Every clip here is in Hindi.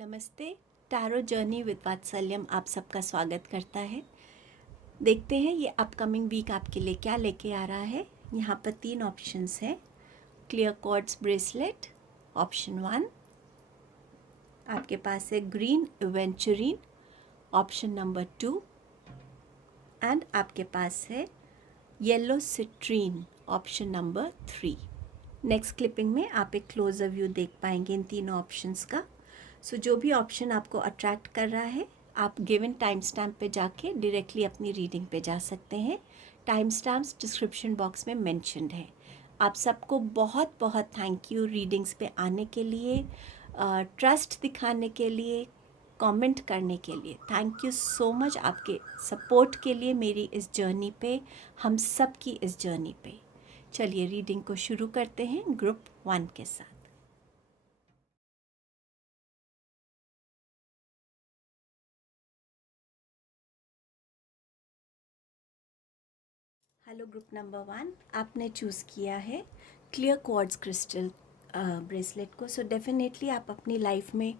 नमस्ते। टैरो जर्नी विद वात्सल्यम आप सबका स्वागत करता है। देखते हैं ये अपकमिंग वीक आपके लिए क्या लेके आ रहा है। यहाँ पर 3 ऑप्शंस हैं। क्लियर क्वार्ट्ज ब्रेसलेट ऑप्शन 1, आपके पास है ग्रीन एवेंचुरीन ऑप्शन नंबर 2 एंड आपके पास है yellow citrine option number 3। Next clipping में आप एक क्लोजर व्यू देख पाएंगे इन तीनों ऑप्शंस का। जो भी ऑप्शन आपको अट्रैक्ट कर रहा है, आप गिवन टाइम स्टैम्प पे जाके डायरेक्टली अपनी रीडिंग पे जा सकते हैं। टाइम स्टैम्प्स डिस्क्रिप्शन बॉक्स में मेंशन्ड है। आप सबको बहुत बहुत थैंक यू रीडिंग्स पे आने के लिए, ट्रस्ट दिखाने के लिए, कमेंट करने के लिए। थैंक यू सो मच आपके सपोर्ट के लिए मेरी इस जर्नी पे, हम सब की इस जर्नी पे। चलिए रीडिंग को शुरू करते हैं ग्रुप 1 के साथ। हेलो ग्रुप नंबर 1, आपने चूज़ किया है क्लियर क्वार्ट्ज क्रिस्टल ब्रेसलेट को। डेफिनेटली आप अपनी लाइफ में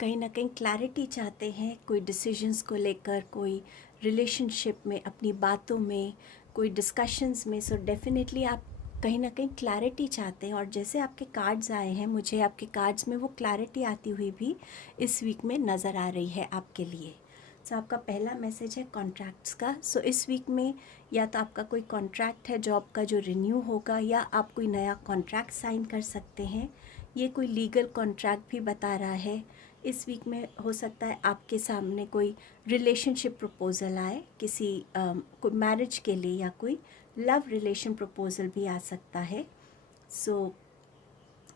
कहीं ना कहीं क्लैरिटी चाहते हैं, कोई डिसीजंस को लेकर, कोई रिलेशनशिप में, अपनी बातों में, कोई डिस्कशंस में। डेफिनेटली आप कहीं ना कहीं क्लैरिटी चाहते हैं और जैसे आपके कार्ड्स आए हैं, मुझे आपके कार्ड्स में वो क्लैरिटी आती हुई भी इस वीक में नज़र आ रही है आपके लिए। आपका पहला मैसेज है कॉन्ट्रैक्ट्स का। इस वीक में या तो आपका कोई कॉन्ट्रैक्ट है जॉब का जो रिन्यू होगा, या आप कोई नया कॉन्ट्रैक्ट साइन कर सकते हैं। ये कोई लीगल कॉन्ट्रैक्ट भी बता रहा है। इस वीक में हो सकता है आपके सामने कोई रिलेशनशिप प्रपोज़ल आए, किसी कोई मैरिज के लिए, या कोई लव रिलेशन प्रपोज़ल भी आ सकता है।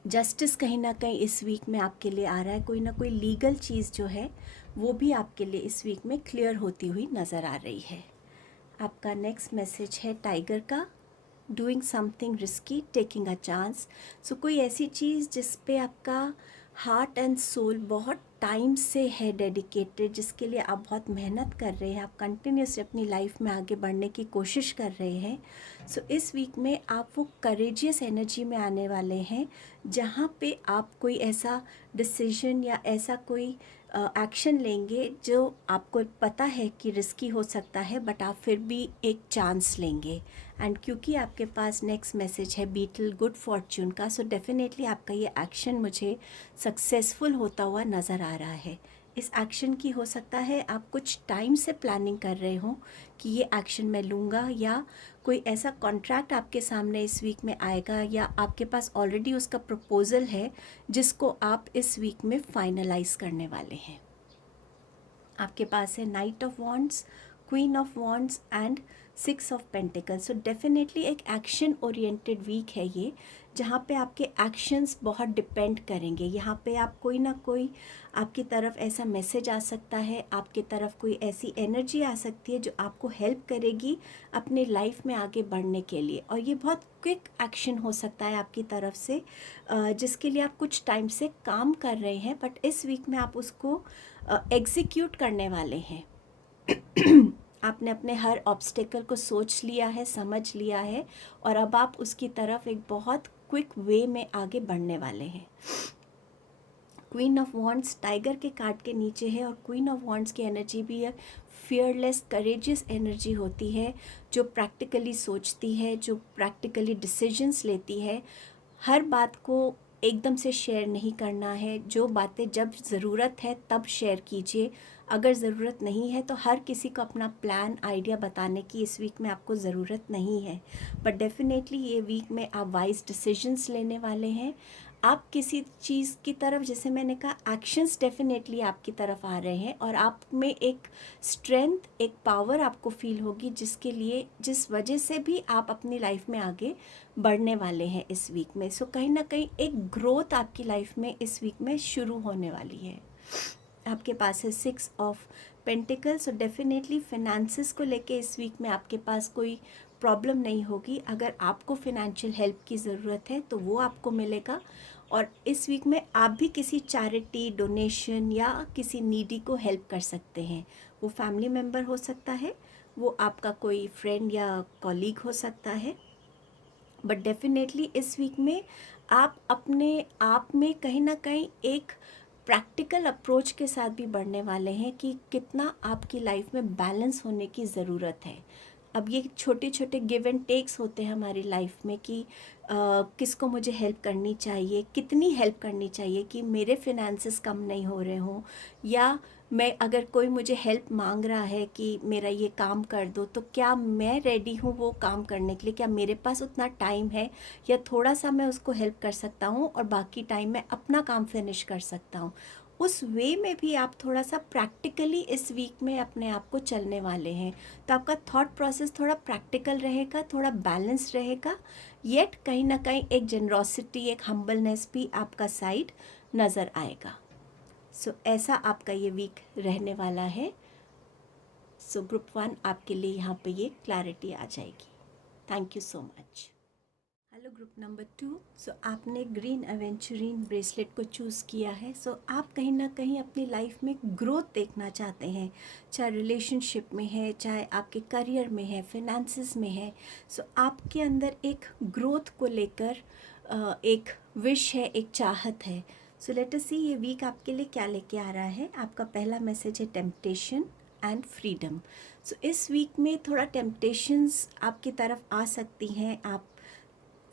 जस्टिस कहीं ना कहीं इस वीक में आपके लिए आ रहा है। कोई ना कोई लीगल चीज़ जो है वो भी आपके लिए इस वीक में क्लियर होती हुई नज़र आ रही है। आपका नेक्स्ट मैसेज है टाइगर का, doing something risky, taking a chance. कोई ऐसी चीज़ जिस पे आपका हार्ट एंड सोल बहुत टाइम से है डेडिकेटेड, जिसके लिए आप बहुत मेहनत कर रहे हैं, आप कंटिन्यूसली अपनी लाइफ में आगे बढ़ने की कोशिश कर रहे हैं। इस वीक में आप वो करेजियस एनर्जी में आने वाले हैं जहाँ पे आप कोई ऐसा डिसीजन या ऐसा कोई एक्शन लेंगे जो आपको पता है कि रिस्की हो सकता है, बट आप फिर भी एक चांस लेंगे। एंड क्योंकि आपके पास नेक्स्ट मैसेज है बीटल गुड फॉर्च्यून का, डेफिनेटली आपका ये एक्शन मुझे सक्सेसफुल होता हुआ नज़र आ रहा है। इस एक्शन की हो सकता है आप कुछ टाइम से प्लानिंग कर रहे हो कि ये एक्शन मैं लूँगा, या कोई ऐसा कॉन्ट्रैक्ट आपके सामने इस वीक में आएगा, या आपके पास ऑलरेडी उसका प्रपोज़ल है जिसको आप इस वीक में फाइनलाइज करने वाले हैं। आपके पास है night of wands, queen of wands and 6 of pentacles. Definitely एक एक्शन ओरिएंटेड वीक है ये, जहाँ पे आपके एक्शंस बहुत डिपेंड करेंगे। यहाँ पे आप कोई ना कोई आपकी तरफ ऐसा मैसेज आ सकता है, आपकी तरफ कोई ऐसी एनर्जी आ सकती है जो आपको हेल्प करेगी अपने लाइफ में आगे बढ़ने के लिए। और ये बहुत क्विक एक्शन हो सकता है आपकी तरफ से, जिसके लिए आप कुछ टाइम से काम कर रहे हैं, बट इस वीक में आप उसको एग्जीक्यूट करने वाले हैं। आपने अपने हर ऑब्स्टेकल को सोच लिया है, समझ लिया है, और अब आप उसकी तरफ एक बहुत क्विक वे में आगे बढ़ने वाले हैं। क्वीन ऑफ वॉन्ड्स टाइगर के कार्ड के नीचे है, और क्वीन ऑफ वॉन्ड्स की एनर्जी भी है फियरलेस, करेजियस एनर्जी होती है, जो प्रैक्टिकली सोचती है, जो प्रैक्टिकली डिसीजंस लेती है। हर बात को एकदम से शेयर नहीं करना है। जो बातें जब ज़रूरत है तब शेयर कीजिए, अगर ज़रूरत नहीं है तो हर किसी को अपना प्लान, आइडिया बताने की इस वीक में आपको ज़रूरत नहीं है। बट डेफिनेटली ये वीक में आप वाइज डिसीजंस लेने वाले हैं। आप किसी चीज़ की तरफ, जैसे मैंने कहा, एक्शंस डेफिनेटली आपकी तरफ आ रहे हैं, और आप में एक स्ट्रेंथ, एक पावर आपको फील होगी, जिसके लिए, जिस वजह से भी आप अपनी लाइफ में आगे बढ़ने वाले हैं इस वीक में। कहीं ना कहीं एक ग्रोथ आपकी लाइफ में इस वीक में शुरू होने वाली है। आपके पास है 6 ऑफ पेंटिकल्स। डेफिनेटली फिनेंसेस को लेके इस वीक में आपके पास कोई प्रॉब्लम नहीं होगी। अगर आपको फिनेंशियल हेल्प की ज़रूरत है तो वो आपको मिलेगा, और इस वीक में आप भी किसी चैरिटी, डोनेशन या किसी नीडी को हेल्प कर सकते हैं। वो फैमिली मेम्बर हो सकता है, वो आपका कोई फ्रेंड या कॉलीग हो सकता है, बट डेफिनेटली इस वीक में आप अपने आप में कहीं ना कहीं एक प्रैक्टिकल अप्रोच के साथ भी बढ़ने वाले हैं कि कितना आपकी लाइफ में बैलेंस होने की ज़रूरत है। अब ये छोटे छोटे गिव एंड टेक्स होते हैं हमारी लाइफ में कि किसको मुझे हेल्प करनी चाहिए, कितनी हेल्प करनी चाहिए कि मेरे फिनेंसेस कम नहीं हो रहे हों, या मैं अगर कोई मुझे हेल्प मांग रहा है कि मेरा ये काम कर दो, तो क्या मैं रेडी हूँ वो काम करने के लिए, क्या मेरे पास उतना टाइम है, या थोड़ा सा मैं उसको हेल्प कर सकता हूँ और बाकी टाइम मैं अपना काम फिनिश कर सकता हूँ। उस वे में भी आप थोड़ा सा प्रैक्टिकली इस वीक में अपने आप को चलने वाले हैं, तो आपका थॉट प्रोसेस थोड़ा प्रैक्टिकल रहेगा, थोड़ा बैलेंस रहेगा, येट कहीं ना कहीं एक जेनरॉसिटी, एक हम्बलनेस भी आपका साइड नज़र आएगा। सो ऐसा आपका ये वीक रहने वाला है। सो ग्रुप 1 आपके लिए यहाँ पे ये क्लैरिटी आ जाएगी। Thank you so much. Hello group number 2। सो आपने ग्रीन एवेंचुरीन ब्रेसलेट को चूज़ किया है। सो आप कहीं ना कहीं अपनी लाइफ में ग्रोथ देखना चाहते हैं, चाहे रिलेशनशिप में है, चाहे आपके करियर में है, फिनेंसेस में है। सो आपके अंदर एक ग्रोथ को लेकर एक विश है, एक चाहत है। सो लेट अस सी ये वीक आपके लिए क्या लेके आ रहा है। आपका पहला मैसेज है टेम्पटेशन एंड फ्रीडम। सो इस वीक में थोड़ा टेम्पटेशंस आपकी तरफ आ सकती हैं। आप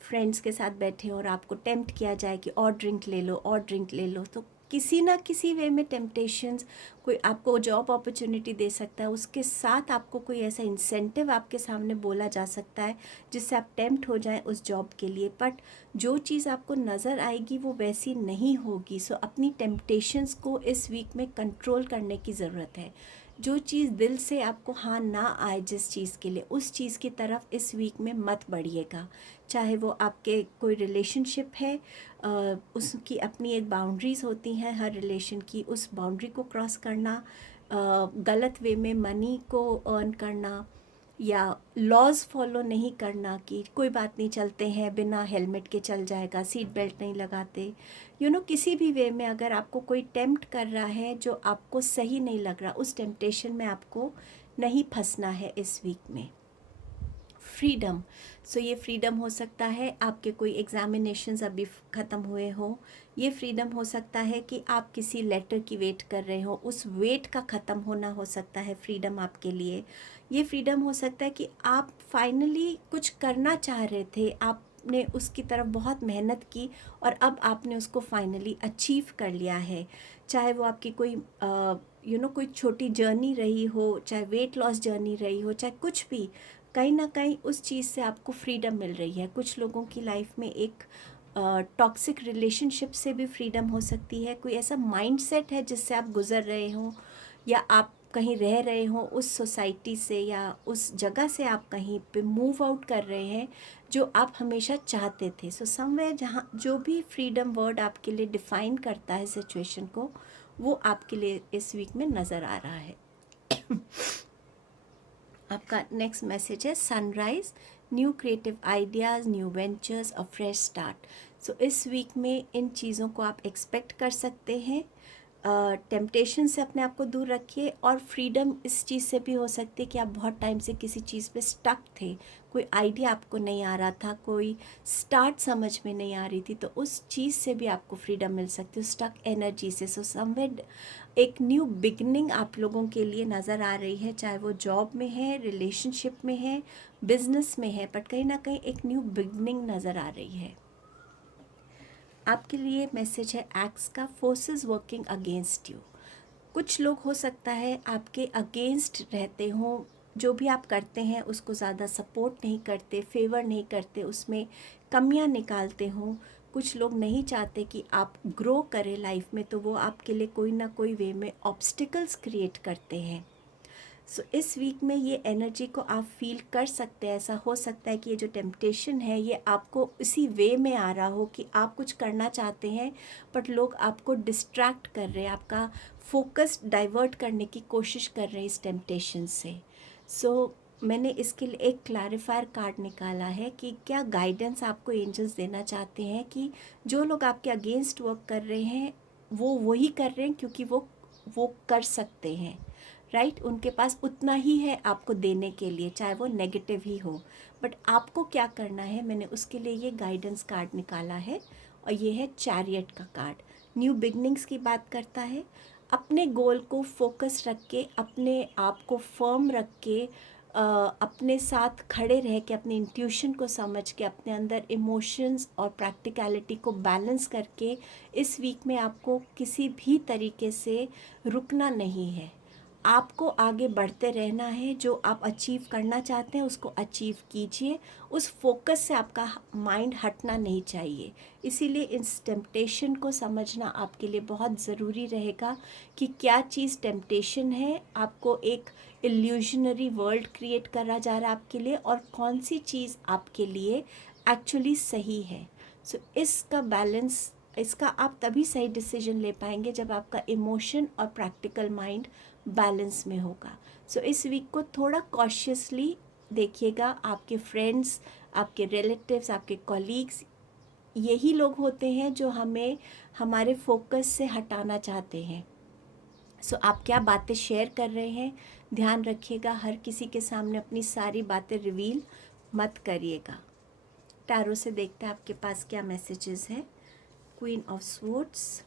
फ्रेंड्स के साथ बैठे और आपको टेम्प्ट किया जाए कि और ड्रिंक ले लो, और ड्रिंक ले लो, तो किसी ना किसी वे में टेम्पटेशंस, कोई आपको जॉब अपॉर्चुनिटी दे सकता है, उसके साथ आपको कोई ऐसा इंसेंटिव आपके सामने बोला जा सकता है जिससे आप टेम्प्ट हो जाएं उस जॉब के लिए, बट जो चीज़ आपको नज़र आएगी वो वैसी नहीं होगी। सो अपनी टेम्पटेशंस को इस वीक में कंट्रोल करने की ज़रूरत है। जो चीज़ दिल से आपको हाँ ना आए जिस चीज़ के लिए, उस चीज़ की तरफ इस वीक में मत बढ़िएगा। चाहे वो आपके कोई रिलेशनशिप है, उसकी अपनी एक बाउंड्रीज़ होती हैं हर रिलेशन की, उस बाउंड्री को क्रॉस करना, गलत वे में मनी को अर्न करना, या लॉज फॉलो नहीं करना कि कोई बात नहीं, चलते हैं बिना हेलमेट के चल जाएगा, सीट बेल्ट नहीं लगाते, किसी भी वे में अगर आपको कोई टेम्प्ट कर रहा है जो आपको सही नहीं लग रहा, उस टेम्पटेशन में आपको नहीं फंसना है इस वीक में। फ्रीडम। सो ये फ्रीडम हो सकता है आपके कोई एग्ज़ामिनेशंस अभी ख़त्म हुए हो, ये फ्रीडम हो सकता है कि आप किसी लेटर की वेट कर रहे हो, उस वेट का ख़त्म होना हो सकता है फ्रीडम आपके लिए। ये फ्रीडम हो सकता है कि आप फाइनली कुछ करना चाह रहे थे, आपने उसकी तरफ बहुत मेहनत की और अब आपने उसको फाइनली अचीव कर लिया है। चाहे वो आपकी कोई कोई छोटी जर्नी रही हो, चाहे वेट लॉस जर्नी रही हो, चाहे कुछ भी, कहीं ना कहीं उस चीज़ से आपको फ्रीडम मिल रही है। कुछ लोगों की लाइफ में एक टॉक्सिक रिलेशनशिप से भी फ्रीडम हो सकती है, कोई ऐसा माइंडसेट है जिससे आप गुज़र रहे हों, या आप कहीं रह रहे हों उस सोसाइटी से या उस जगह से आप कहीं पे मूव आउट कर रहे हैं जो आप हमेशा चाहते थे। सो समवेयर जहाँ जो भी फ्रीडम वर्ड आपके लिए डिफ़ाइन करता है सिचुएशन को, वो आपके लिए इस वीक में नज़र आ रहा है। आपका नेक्स्ट मैसेज है sunrise, new creative ideas, new ventures, a fresh start. So इस वीक में इन चीज़ों को आप एक्सपेक्ट कर सकते हैं। टेम्पटेशन से अपने आप को दूर रखिए, और फ्रीडम इस चीज़ से भी हो सकती है कि आप बहुत टाइम से किसी चीज़ पे स्टक थे, कोई आइडिया आपको नहीं आ रहा था, कोई स्टार्ट समझ में नहीं आ रही थी, तो उस चीज़ से भी आपको फ्रीडम मिल सकती है, स्टक एनर्जी से। सो समवेयर एक न्यू बिगनिंग आप लोगों के लिए नज़र आ रही है, चाहे वो जॉब में है, रिलेशनशिप में है, बिजनेस में है, बट कहीं ना कहीं एक न्यू बिगनिंग नज़र आ रही है। आपके लिए मैसेज है एक्स का, फोर्सेस वर्किंग अगेंस्ट यू। कुछ लोग हो सकता है आपके अगेंस्ट रहते हों, जो भी आप करते हैं उसको ज़्यादा सपोर्ट नहीं करते, फेवर नहीं करते, उसमें कमियां निकालते हों। कुछ लोग नहीं चाहते कि आप ग्रो करें लाइफ में, तो वो आपके लिए कोई ना कोई वे में ऑब्स्टिकल्स क्रिएट करते हैं। सो इस वीक में ये एनर्जी को आप फील कर सकते हैं। ऐसा हो सकता है कि ये जो टेम्पटेशन है ये आपको इसी वे में आ रहा हो कि आप कुछ करना चाहते हैं, बट लोग आपको डिस्ट्रैक्ट कर रहे हैं, आपका फोकस डाइवर्ट करने की कोशिश कर रहे हैं इस टेम्पटेशन से। सो मैंने इसके लिए एक क्लैरिफायर कार्ड निकाला है कि क्या गाइडेंस आपको एंजल्स देना चाहते हैं कि जो लोग आपके अगेंस्ट वर्क कर रहे हैं वो वही कर रहे हैं क्योंकि वो कर सकते हैं, राइट। उनके पास उतना ही है आपको देने के लिए, चाहे वो नेगेटिव ही हो, बट आपको क्या करना है, मैंने उसके लिए ये गाइडेंस कार्ड निकाला है, और ये है चैरियट का कार्ड। न्यू बिगनिंग्स की बात करता है। अपने गोल को फोकस रख के, अपने आप को फर्म रख के, अपने साथ खड़े रह के, अपने इंट्यूशन को समझ के, अपने अंदर इमोशंस और प्रैक्टिकलिटी को बैलेंस करके इस वीक में आपको किसी भी तरीके से रुकना नहीं है। आपको आगे बढ़ते रहना है। जो आप अचीव करना चाहते हैं उसको अचीव कीजिए। उस फोकस से आपका माइंड हटना नहीं चाहिए। इसीलिए इस टेम्पटेशन को समझना आपके लिए बहुत ज़रूरी रहेगा कि क्या चीज़ टेम्पटेशन है, आपको एक इल्यूजनरी वर्ल्ड क्रिएट करा जा रहा है आपके लिए, और कौन सी चीज़ आपके लिए एक्चुअली सही है। सो इसका बैलेंस, इसका आप तभी सही डिसीजन ले पाएंगे जब आपका इमोशन और प्रैक्टिकल माइंड बैलेंस में होगा। सो इस वीक को थोड़ा कॉशियसली देखिएगा। आपके फ्रेंड्स, आपके रिलेटिव्स, आपके कॉलीग्स, यही लोग होते हैं जो हमें हमारे फोकस से हटाना चाहते हैं। सो आप क्या बातें शेयर कर रहे हैं, ध्यान रखिएगा। हर किसी के सामने अपनी सारी बातें रिवील मत करिएगा। टैरो से देखते हैं आपके पास क्या मैसेजेस हैं। Queen of swords,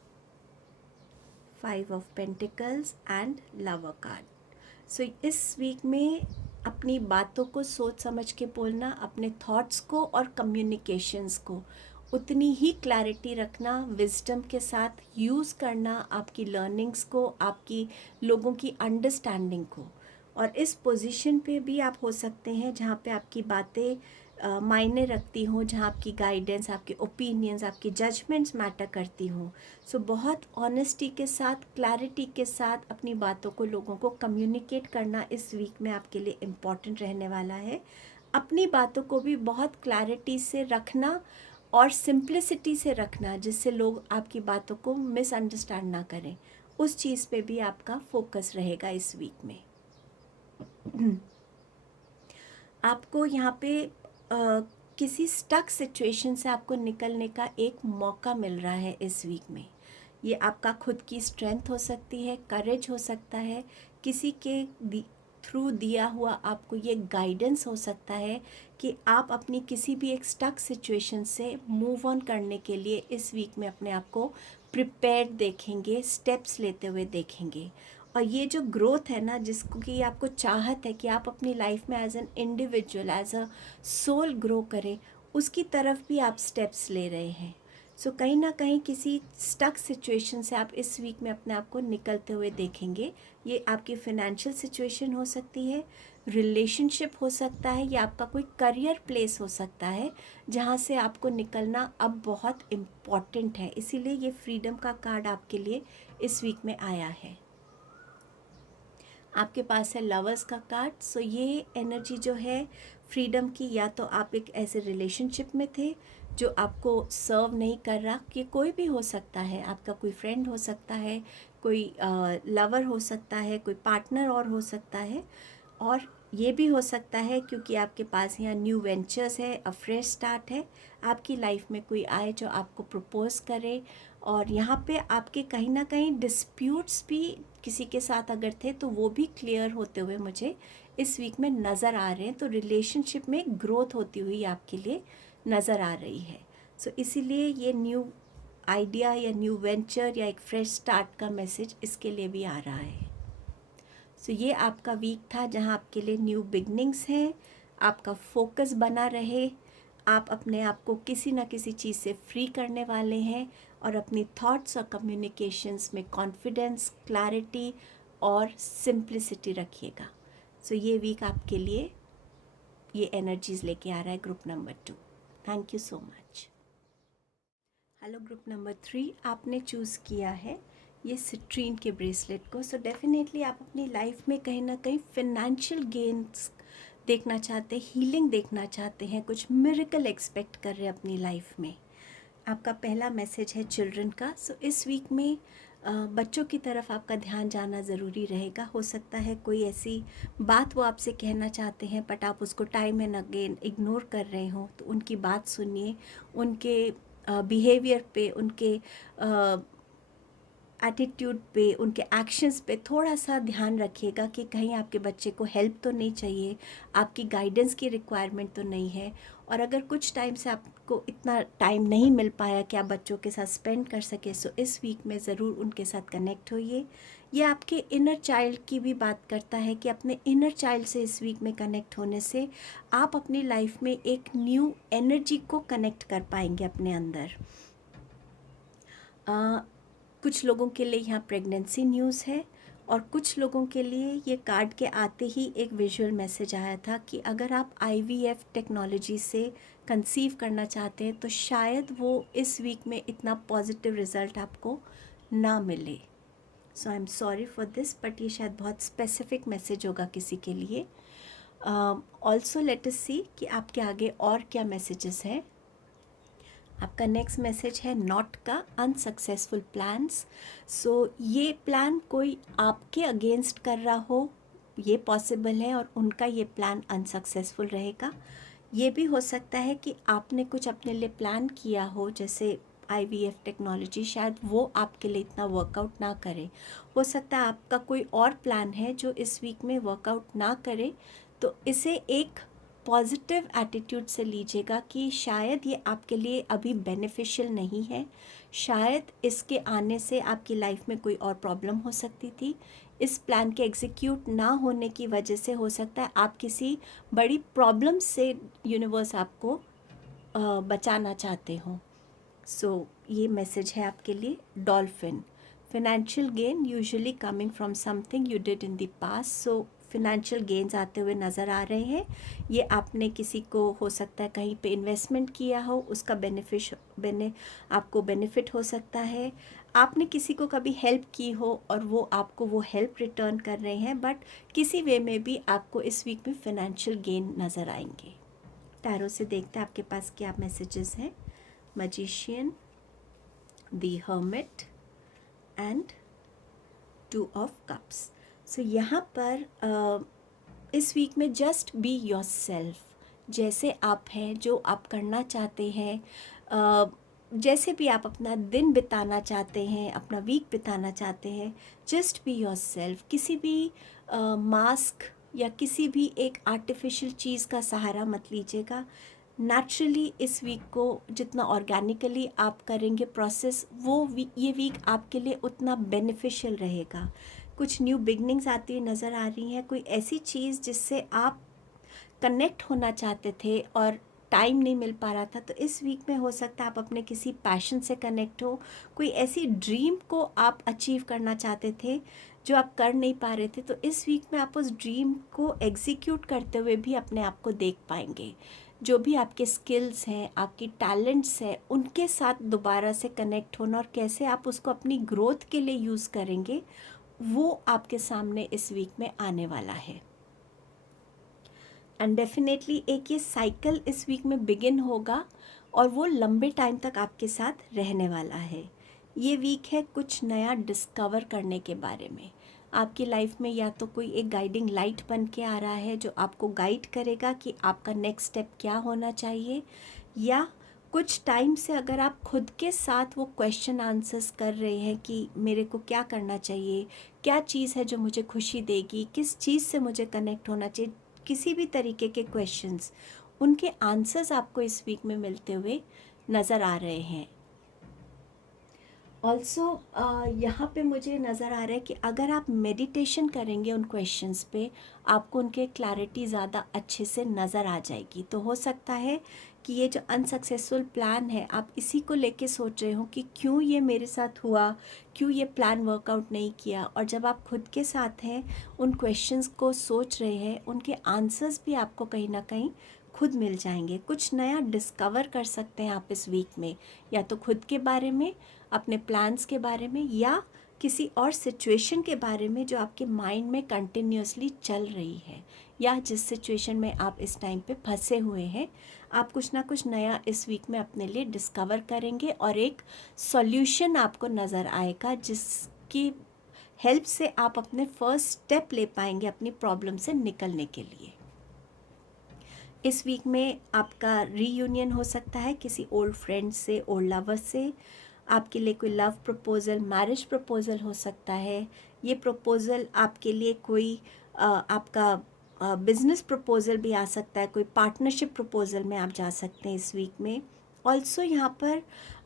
5 of pentacles and lover card. So इस वीक में अपनी बातों को सोच समझ के बोलना, अपने थॉट्स को और कम्युनिकेशंस को उतनी ही क्लैरिटी रखना, विजडम के साथ यूज़ करना आपकी लर्निंग्स को, आपकी लोगों की अंडरस्टैंडिंग को। और इस पोजीशन पे भी आप हो सकते हैं जहाँ पे आपकी बातें मायने रखती हों, जहाँ आपकी गाइडेंस, आपके ओपिनियंस, आपकी जजमेंट्स मैटर करती हों। सो बहुत ऑनेस्टी के साथ, क्लैरिटी के साथ अपनी बातों को लोगों को कम्युनिकेट करना इस वीक में आपके लिए इम्पॉर्टेंट रहने वाला है। अपनी बातों को भी बहुत क्लैरिटी से रखना और सिंप्लिसिटी से रखना, जिससे लोग आपकी बातों को मिसअंडरस्टैंड ना करें। उस चीज़ पे भी आपका फोकस रहेगा इस वीक में। आपको यहाँ पे किसी स्टक सिचुएशन से आपको निकलने का एक मौका मिल रहा है इस वीक में। ये आपका खुद की स्ट्रेंथ हो सकती है, करेज हो सकता है, किसी के थ्रू दिया हुआ आपको ये गाइडेंस हो सकता है कि आप अपनी किसी भी एक स्टक सिचुएशन से मूव ऑन करने के लिए इस वीक में अपने आप को प्रिपेयर्ड देखेंगे, स्टेप्स लेते हुए देखेंगे। और ये जो ग्रोथ है ना, जिसको कि आपको चाहत है कि आप अपनी लाइफ में as an individual, as a soul grow करें, उसकी तरफ भी आप स्टेप्स ले रहे हैं। सो कहीं ना कहीं किसी स्टक सिचुएशन से आप इस वीक में अपने आप को निकलते हुए देखेंगे। ये आपकी फिनेंशियल सिचुएशन हो सकती है, रिलेशनशिप हो सकता है, या आपका कोई करियर प्लेस हो सकता है जहाँ से आपको निकलना अब बहुत इम्पॉर्टेंट है। इसीलिए ये फ्रीडम का कार्ड आपके लिए इस वीक में आया है। आपके पास है लवर्स का कार्ड। सो ये एनर्जी जो है फ्रीडम की, या तो आप एक ऐसे रिलेशनशिप में थे जो आपको सर्व नहीं कर रहा, कि कोई भी हो सकता है, आपका कोई फ्रेंड हो सकता है, कोई लवर हो सकता है, कोई पार्टनर और हो सकता है। और ये भी हो सकता है क्योंकि आपके पास यहाँ न्यू वेंचर्स है, अ फ्रेश स्टार्ट है, आपकी लाइफ में कोई आए जो आपको प्रपोज करे। और यहाँ पे आपके कहीं ना कहीं डिस्प्यूट्स भी किसी के साथ अगर थे तो वो भी क्लियर होते हुए मुझे इस वीक में नज़र आ रहे हैं। तो रिलेशनशिप में ग्रोथ होती हुई आपके लिए नज़र आ रही है। सो इसीलिए ये न्यू आइडिया या न्यू वेंचर या एक फ्रेश स्टार्ट का मैसेज इसके लिए भी आ रहा है। सो ये आपका वीक था जहाँ आपके लिए न्यू बिगनिंग्स हैं। आपका फोकस बना रहे, आप अपने आप को किसी ना किसी चीज़ से फ्री करने वाले हैं, और अपनी थॉट्स और कम्युनिकेशंस में कॉन्फिडेंस, क्लैरिटी और सिंप्लिसिटी रखिएगा। सो ये वीक आपके लिए ये एनर्जीज़ लेके आ रहा है group number 2। Thank you so much. Hello group number 3, आपने चूज़ किया है ये सिट्रीन के ब्रेसलेट को। सो डेफिनेटली आप अपनी लाइफ में कहीं ना कहीं फिनेंशियल गेन्स देखना चाहते हैं, हीलिंग देखना चाहते हैं, कुछ मिरेकल एक्सपेक्ट कर रहे हैं अपनी लाइफ में। आपका पहला मैसेज है चिल्ड्रन का। सो इस वीक में बच्चों की तरफ आपका ध्यान जाना ज़रूरी रहेगा। हो सकता है कोई ऐसी बात वो आपसे कहना चाहते हैं बट आप उसको टाइम एंड अगेन इग्नोर कर रहे हो, तो उनकी बात सुनिए, उनके बिहेवियर पे, उनके एटीट्यूड पे, उनके एक्शंस पे थोड़ा सा ध्यान रखिएगा कि कहीं आपके बच्चे को हेल्प तो नहीं चाहिए, आपकी गाइडेंस की रिक्वायरमेंट तो नहीं है। और अगर कुछ टाइम से आपको इतना टाइम नहीं मिल पाया कि आप बच्चों के साथ स्पेंड कर सके, सो इस वीक में ज़रूर उनके साथ कनेक्ट होइए। ये आपके इनर चाइल्ड की भी बात करता है कि अपने इनर चाइल्ड से इस वीक में कनेक्ट होने से आप अपनी लाइफ में एक न्यू एनर्जी को कनेक्ट कर पाएंगे अपने अंदर। कुछ लोगों के लिए यहाँ प्रेगनेंसी न्यूज़ है, और कुछ लोगों के लिए ये कार्ड के आते ही एक विजुअल मैसेज आया था कि अगर आप IVF टेक्नोलॉजी से कंसीव करना चाहते हैं तो शायद वो इस वीक में इतना पॉजिटिव रिज़ल्ट आपको ना मिले। So I am sorry for this, but ये शायद बहुत स्पेसिफिक मैसेज होगा किसी के लिए। ऑल्सो लेट अस सी कि आपके आगे और क्या मैसेजेस हैं। आपका नेक्स्ट मैसेज है नॉट का, अनसक्सेसफुल प्लान्स। सो ये प्लान कोई आपके अगेंस्ट कर रहा हो, ये पॉसिबल है, और उनका ये प्लान अनसक्सेसफुल रहेगा। ये भी हो सकता है कि आपने कुछ अपने लिए प्लान किया हो, जैसे IVF टेक्नोलॉजी, शायद वो आपके लिए इतना वर्कआउट ना करे। हो सकता है आपका कोई और प्लान है जो इस वीक में वर्कआउट ना करे, तो इसे एक पॉजिटिव एटीट्यूड से लीजिएगा कि शायद ये आपके लिए अभी बेनिफिशियल नहीं है, शायद इसके आने से आपकी लाइफ में कोई और प्रॉब्लम हो सकती थी। इस प्लान के एग्जीक्यूट ना होने की वजह से हो सकता है आप किसी बड़ी प्रॉब्लम से यूनिवर्स आपको बचाना चाहते हो। सो ये मैसेज है आपके लिए। Dolphin, financial gain usually coming from something you did in the past. So financial gains आते हुए नज़र आ रहे हैं। ये आपने किसी को हो सकता है कहीं पे इन्वेस्टमेंट किया हो, उसका आपको बेनिफिट हो सकता है। आपने किसी को कभी हेल्प की हो और वो आपको वो हेल्प रिटर्न कर रहे हैं, बट किसी वे में भी आपको इस वीक में फिनेंशियल गेन नज़र आएंगे। टैरो से देखते हैं आपके पास क्या मैसेजेस हैं। Magician, the Hermit and Two of Cups. So यहाँ पर इस वीक में जस्ट बी योर सेल्फ, जैसे आप हैं, जो आप करना चाहते हैं, जैसे भी आप अपना दिन बिताना चाहते हैं, अपना वीक बिताना चाहते हैं, जस्ट बी योर सेल्फ। किसी भी मास्क या किसी भी एक आर्टिफिशियल चीज़ का सहारा मत लीजिएगा। नेचुरली इस वीक को जितना ऑर्गेनिकली आप करेंगे प्रोसेस, ये वीक आपके लिए उतना बेनिफिशियल रहेगा। कुछ न्यू बिगनिंग्स आती हुई नज़र आ रही हैं, कोई ऐसी चीज़ जिससे आप कनेक्ट होना चाहते थे और टाइम नहीं मिल पा रहा था, तो इस वीक में हो सकता है आप अपने किसी पैशन से कनेक्ट हो, कोई ऐसी ड्रीम को आप अचीव करना चाहते थे जो आप कर नहीं पा रहे थे, तो इस वीक में आप उस ड्रीम को एग्जीक्यूट करते हुए भी अपने आप को देख पाएंगे। जो भी आपके स्किल्स हैं, आपकी टैलेंट्स हैं, उनके साथ दोबारा से कनेक्ट होना और कैसे आप उसको अपनी ग्रोथ के लिए यूज़ करेंगे, वो आपके सामने इस वीक में आने वाला है। एंड डेफिनेटली एक ये साइकिल इस वीक में बिगिन होगा और वो लंबे टाइम तक आपके साथ रहने वाला है। ये वीक है कुछ नया डिस्कवर करने के बारे में। आपकी लाइफ में या तो कोई एक गाइडिंग लाइट बन के आ रहा है जो आपको गाइड करेगा कि आपका नेक्स्ट स्टेप क्या होना चाहिए, या कुछ टाइम से अगर आप खुद के साथ वो क्वेश्चन आंसर्स कर रहे हैं कि मेरे को क्या करना चाहिए, क्या चीज़ है जो मुझे खुशी देगी, किस चीज़ से मुझे कनेक्ट होना चाहिए, किसी भी तरीके के क्वेश्चंस, उनके आंसर्स आपको इस वीक में मिलते हुए नज़र आ रहे हैं। ऑल्सो यहाँ पे मुझे नज़र आ रहा है कि अगर आप मेडिटेशन करेंगे उन क्वेश्चंस पे, आपको उनके क्लैरिटी ज़्यादा अच्छे से नज़र आ जाएगी। तो हो सकता है कि ये जो अनसक्सेसफुल प्लान है, आप इसी को लेके सोच रहे हो कि क्यों ये मेरे साथ हुआ, क्यों ये प्लान वर्कआउट नहीं किया, और जब आप खुद के साथ हैं, उन क्वेश्चंस को सोच रहे हैं, उनके आंसर्स भी आपको कहीं ना कहीं खुद मिल जाएंगे। कुछ नया डिस्कवर कर सकते हैं आप इस वीक में, या तो खुद के बारे में, अपने प्लान्स के बारे में, या किसी और सिचुएशन के बारे में जो आपके माइंड में कंटिन्यूसली चल रही है, या जिस सिचुएशन में आप इस टाइम पे फंसे हुए हैं, आप कुछ ना कुछ नया इस वीक में अपने लिए डिस्कवर करेंगे और एक सॉल्यूशन आपको नज़र आएगा जिसकी हेल्प से आप अपने फर्स्ट स्टेप ले पाएंगे अपनी प्रॉब्लम से निकलने के लिए। इस वीक में आपका रीयूनियन हो सकता है किसी ओल्ड फ्रेंड से, ओल्ड लवर से। आपके लिए कोई लव प्रपोज़ल, मैरिज प्रपोज़ल हो सकता है। ये प्रपोज़ल आपके लिए कोई आपका बिजनेस प्रपोज़ल भी आ सकता है, कोई पार्टनरशिप प्रपोज़ल में आप जा सकते हैं इस वीक में। ऑल्सो यहाँ पर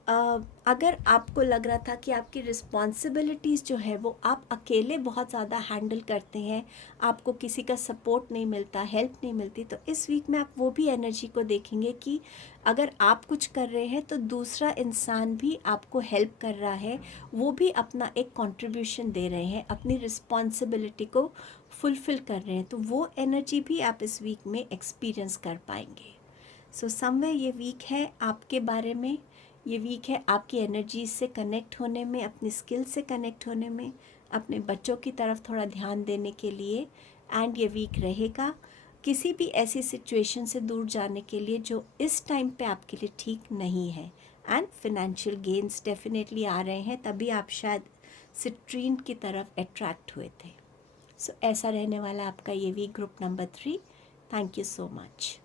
अगर आपको लग रहा था कि आपकी रिस्पॉन्सिबिलिटीज़ जो है वो आप अकेले बहुत ज़्यादा हैंडल करते हैं, आपको किसी का सपोर्ट नहीं मिलता, हेल्प नहीं मिलती, तो इस वीक में आप वो भी एनर्जी को देखेंगे कि अगर आप कुछ कर रहे हैं तो दूसरा इंसान भी आपको हेल्प कर रहा है, वो भी अपना एक कंट्रीब्यूशन दे रहे हैं, अपनी रिस्पॉन्सिबिलिटी को फुलफ़िल कर रहे हैं, तो वो एनर्जी भी आप इस वीक में एक्सपीरियंस कर पाएंगे। सो समवेयर ये वीक है आपके बारे में, ये वीक है आपकी एनर्जी से कनेक्ट होने में, अपनी स्किल से कनेक्ट होने में, अपने बच्चों की तरफ थोड़ा ध्यान देने के लिए। एंड ये वीक रहेगा किसी भी ऐसी सिचुएशन से दूर जाने के लिए जो इस टाइम पे आपके लिए ठीक नहीं है। एंड फिनेंशियल गेन्स डेफिनेटली आ रहे हैं, तभी आप शायद सिट्रीन की तरफ अट्रैक्ट हुए थे। सो ऐसा रहने वाला आपका ये week group number 3। Thank you so much.